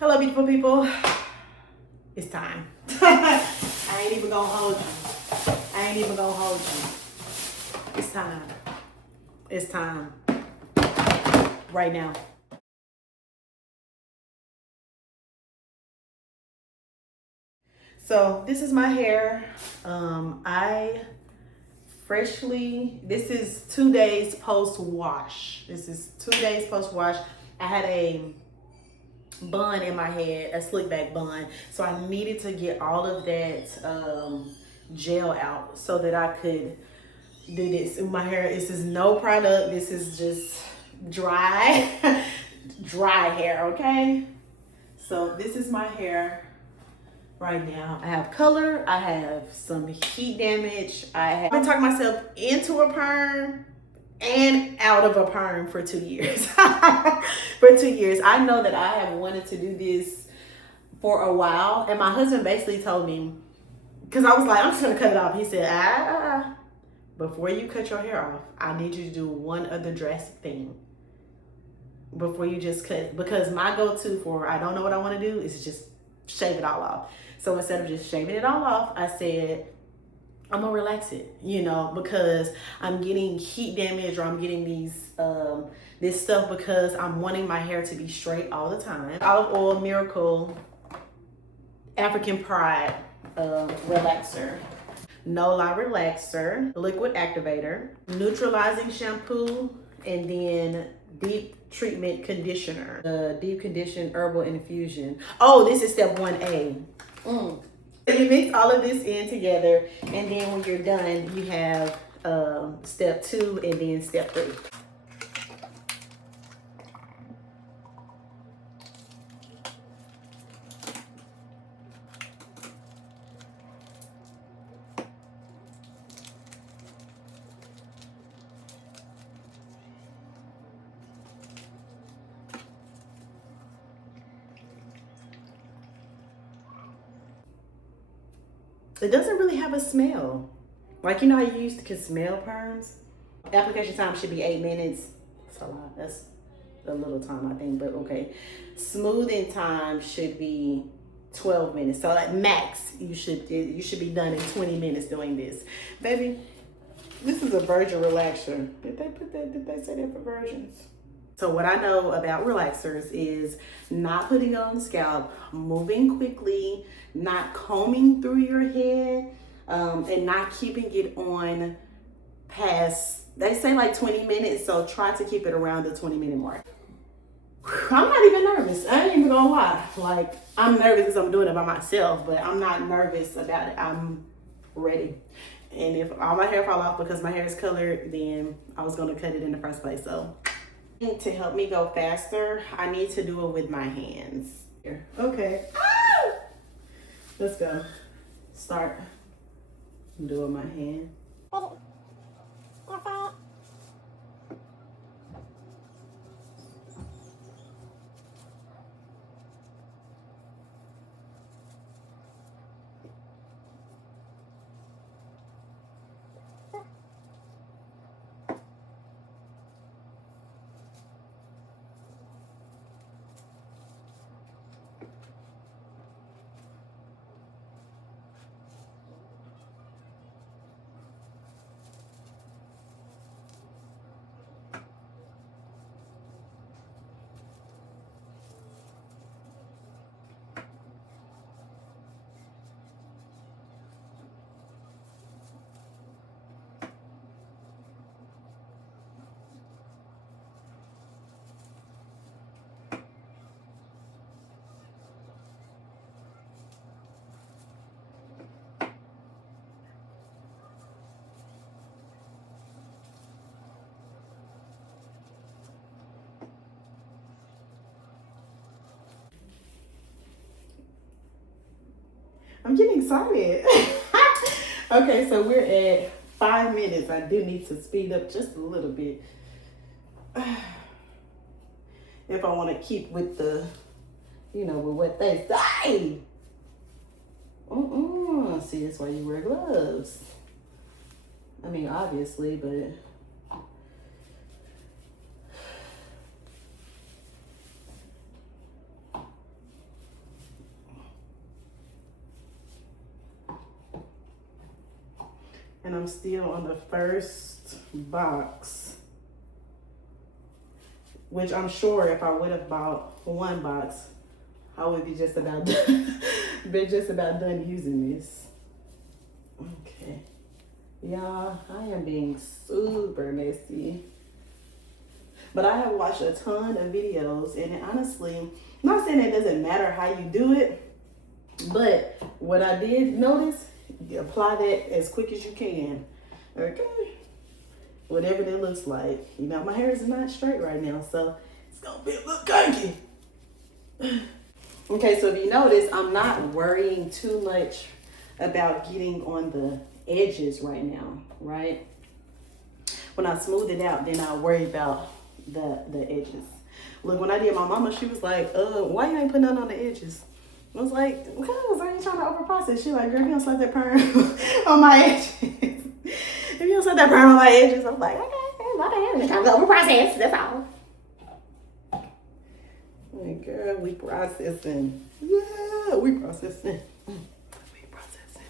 Hello, beautiful people. It's time. I ain't even gonna hold you. It's time. It's time. Right now. So this is my hair. This is 2 days post wash. I had a bun in my head, a slick back bun. So I needed to get all of that gel out so that I could do this. My hair, this is no product. This is just dry, dry hair, okay? So this is my hair right now. I have color, I have some heat damage. I've been talking myself into a perm and out of a perm for 2 years. For 2 years. I know that I have wanted to do this for a while. And my husband basically told me, because I was like, I'm just going to cut it off. He said, before you cut your hair off, I need you to do one other drastic thing before you just cut it. Because my go-to for I don't know what I want to do is just shave it all off. So instead of just shaving it all off, I said, I'm gonna relax it, because I'm getting heat damage or I'm getting this stuff because I'm wanting my hair to be straight all the time. Olive Oil Miracle African Pride relaxer. No Lie Relaxer, liquid activator, neutralizing shampoo, and then deep treatment conditioner. Deep condition herbal infusion. Oh, this is step 1A. So you mix all of this in together, and then when you're done, you have step 2 and then step 3. It doesn't really have a smell. Like, how you used to smell perms? Application time should be 8 minutes. That's a lot. That's a little time, I think, but okay. Smoothing time should be 12 minutes. So like max, you should be done in 20 minutes doing this. Baby, this is a virgin relaxer. Did they say that for virgins? So what I know about relaxers is not putting it on the scalp, moving quickly, not combing through your head, and not keeping it on past, they say like 20 minutes, so try to keep it around the 20-minute mark. I'm not even nervous. I ain't even gonna lie. Like, I'm nervous because I'm doing it by myself, but I'm not nervous about it. I'm ready. And if all my hair fall off because my hair is colored, then I was gonna cut it in the first place, so. To help me go faster, I need to do it with my hands. Here. Okay. Ah! Let's go. Start. Do it with my hand. I'm getting excited. Okay, so we're at 5 minutes. I do need to speed up just a little bit. If I want to keep with the, with what they say. See, that's why you wear gloves. I mean, obviously, but And I'm still on the first box, which I'm sure if I would have bought one box, I would be just about done, done using this. Okay. Y'all, I am being super messy. But I have watched a ton of videos, and honestly, I'm not saying it doesn't matter how you do it, but what I did notice, you apply that as quick as you can. Okay. Whatever that looks like. You know, my hair is not straight right now, so it's gonna be a little gunky. Okay, so if you notice, I'm not worrying too much about getting on the edges right now, right? When I smooth it out, then I'll worry about the edges. Look, when I did my mama, she was like, why you ain't putting nothing on the edges? I was like, because I ain't trying to over process. She like, girl, you don't slap that perm on my edges. If you don't slap that perm on my edges, I'm like, okay, my bad. It's time to over process. That's all. Like, girl, we processing. Yeah, we processing. We processing.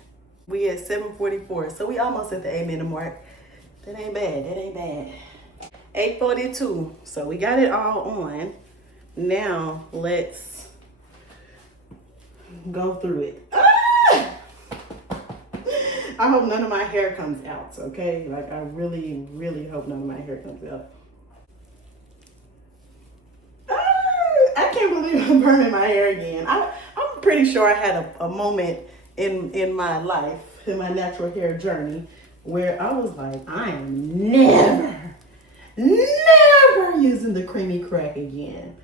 We at 7:44, so we almost at the 8-minute mark. That ain't bad. That ain't bad. 8:42. So we got it all on. Now let's go through it. Ah! I hope none of my hair comes out, okay? Like, I really, really hope none of my hair comes out. I can't believe I'm burning my hair again. I'm pretty sure I had a moment in my life, in my natural hair journey, where I was like, I am never using the creamy crack again.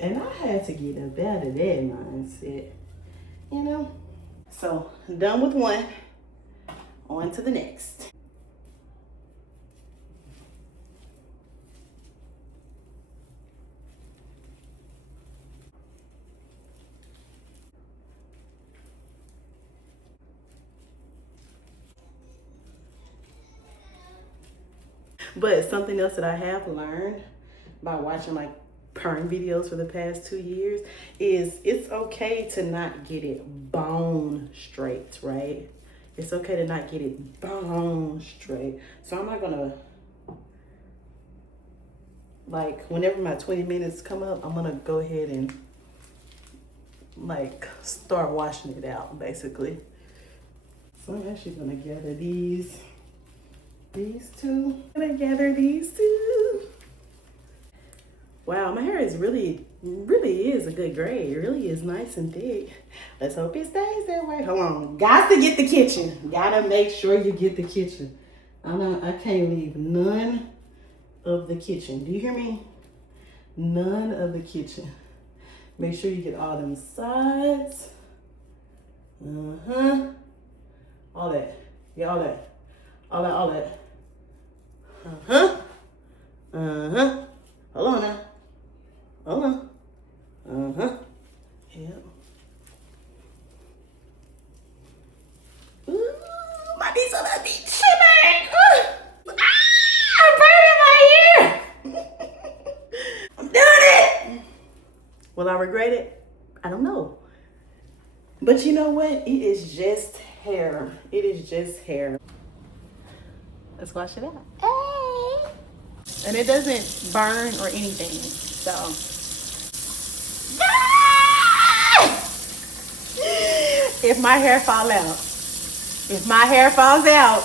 And I had to get up out of that mindset, you know? So, done with one, on to the next. But something else that I have learned by watching like perm videos for the past 2 years is it's okay to not get it bone straight, right? It's okay to not get it bone straight. So I'm not gonna, like, whenever my 20 minutes come up, I'm gonna go ahead and like start washing it out, basically. So I'm actually gonna gather these two. I'm gonna gather these two. Wow, my hair is really is a good grade. It really is nice and thick. Let's hope it stays that way. Hold on. Got to get the kitchen. Gotta make sure you get the kitchen. I can't leave none of the kitchen. Do you hear me? None of the kitchen. Make sure you get all them sides. All that. Yeah, all that. All that. Hold on now. Hold on. Yep. Ooh, my knees are not deep. Shivering. I'm burning my ear. I'm doing it. Will I regret it? I don't know. But you know what? It is just hair. It is just hair. Let's wash it out. Hey. And it doesn't burn or anything. So. If my hair falls out. If my hair falls out.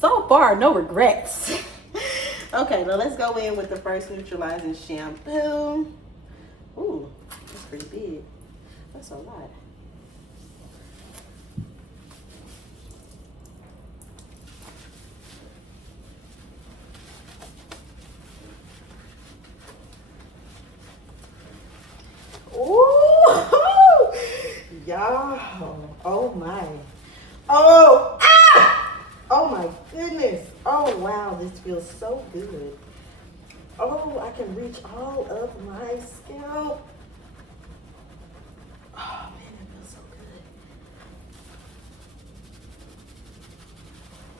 So far, no regrets. Okay, now let's go in with the first neutralizing shampoo. Ooh, that's pretty big. That's a lot. Ooh, y'all. Oh my. Oh, ah! Oh my goodness. Oh wow, this feels so good. Oh, I can reach all of my scalp. Oh man, it feels so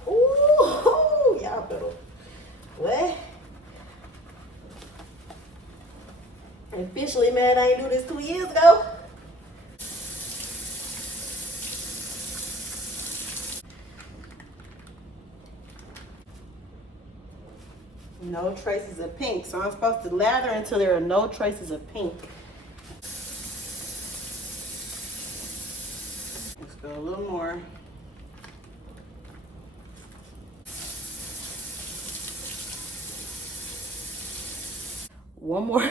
good. Ooh, y'all better. What? Officially mad I ain't do this 2 years ago. No traces of pink. So I'm supposed to lather until there are no traces of pink. Let's go a little more. One more.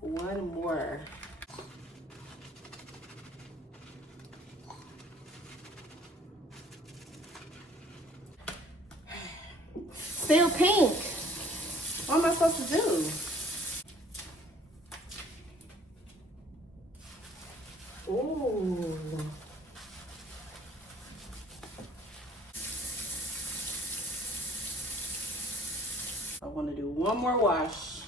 One more. Still pink. What am I supposed to do? Ooh. I want to do one more wash.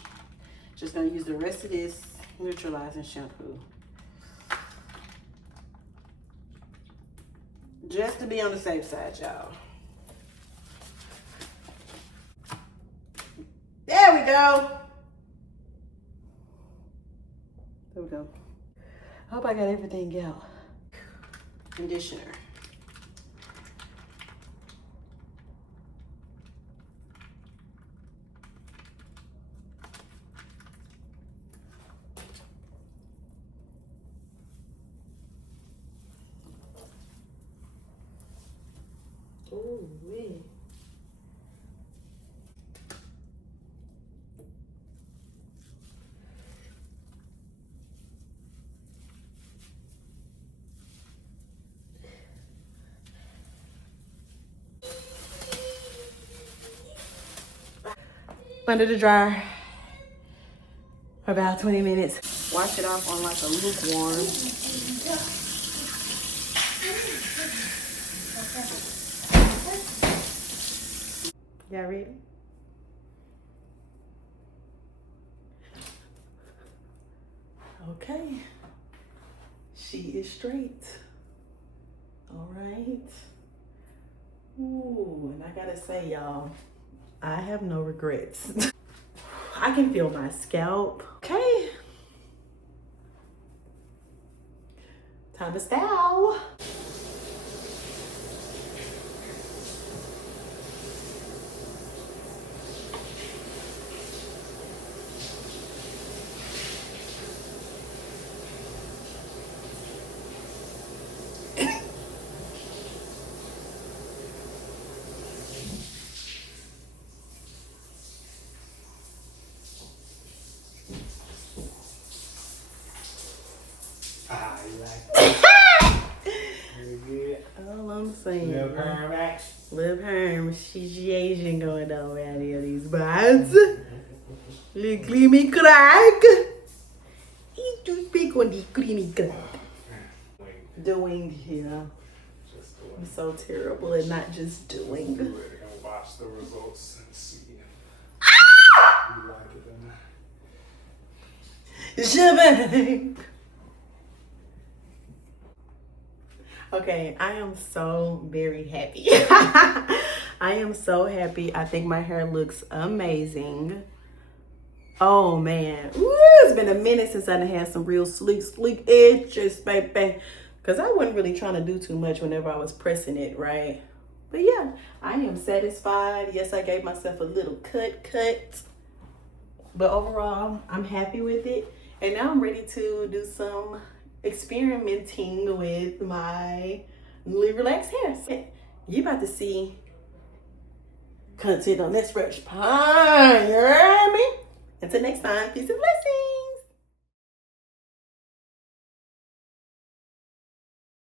Just gonna use the rest of this neutralizing shampoo. Just to be on the safe side, y'all. There we go. There we go. I hope I got everything out. Conditioner. Ooh, wee. Under the dryer for about 20 minutes. Wash it off on like a lukewarm. Y'all ready? Okay. She is straight. All right. Ooh, and I gotta say, y'all, I have no regrets. I can feel my scalp. Okay. Time to style. All I'm saying. Lil Perm Max. Lil Perm, she's Asian going on around here, these buds. Look, me crack. Eat too big on the creamy crack. Doing here. I'm so terrible at not just doing. Do it and watch the results and see if you like it or not. Shabang. Okay, I am so very happy. I am so happy. I think my hair looks amazing. Oh man, ooh, it's been a minute since I had some real sleek edges, baby. Because I wasn't really trying to do too much whenever I was pressing it, right? But yeah, I am satisfied. Yes, I gave myself a little cut. But overall, I'm happy with it. And now I'm ready to do some experimenting with my newly relaxed hair. So you about to see content on this fresh pine, you heard me? Until next time, peace and blessings.